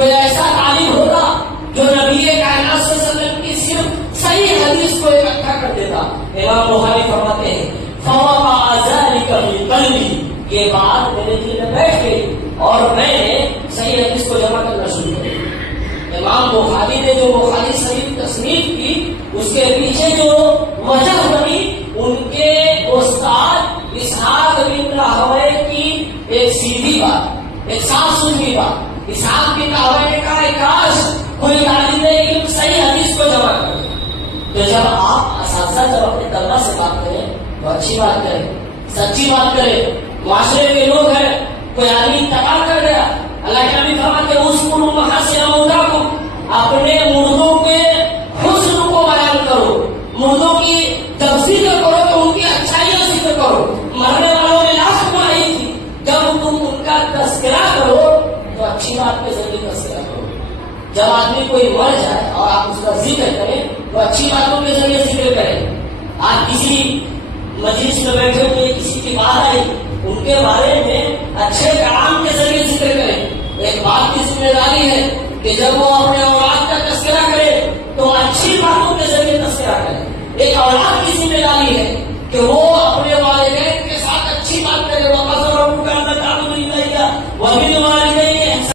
کوئی ایسا عالم ہوتا جو نبی کائنات صلی اللہ علیہ وسلم کی صرف صحیح حدیث کو اکٹھا کر دیتا. امام بخاری فرماتے ہیں فوقع ذلك من قلبی، یہ بات میرے دل میں بیٹھ گئی اور میں نے صحیح حدیث کو جمع کرنا شروع کر دیا. امام بخاری نے جو بخاری شریف تصنیف کی اس کے پیچھے جو وجہ بنی ان کے استاد اسحاق بن راہوے کی ایک سیدھی بات، ایک صاف ستھری بات. اسحاق بن راہوے نے کہا کاش کوئی عالم علم صحیح حدیث کو جمع کر. تو جب آپ اساتذہ جب اپنے طلبہ سے بات کریں تو اچھی بات کریں، سچی بات کریں. معاشرے کے لوگ ہیں، کوئی آدمی انتقال کر گیا، اللہ کے نبی فرماتے ہیں اذکروا محاسن موتاکم، اپنے مردوں کے حسن کو بیان کرو، مردوں کی جب ذکر کرو تو ان کی اچھائیاں ذکر کرو. مرنے والوں نے لاش کمائی تھی، جب تم ان کا تذکرہ کرو تو اچھی بات کے ذریعے تذکرہ کرو. جب آدمی کوئی مر جائے اور آپ اس کا ذکر کریں تو اچھی باتوں کے ذریعے ذکر کریں. آپ کسی مجلس میں بیٹھے ہوئے کسی کی بات آئی، ان کے بارے میں اچھے کلام کے ذریعے ذکر کریں. ایک بات کی ذمہ داری ہے کہ جب وہ اپنے اولاد کا تذکرہ کرے تو اچھی باتوں کے ذریعے تذکرہ کرے. ایک اولاد کی ذمہ داری ہے کہ وہ اپنے والدین کے ساتھ اچھی بات کرے. وَقَضَى رَبُّكَ أَلَّا تَعْبُدُوا إِلَّا إِيَّاهُ وَبِالْوَالِدَيْنِ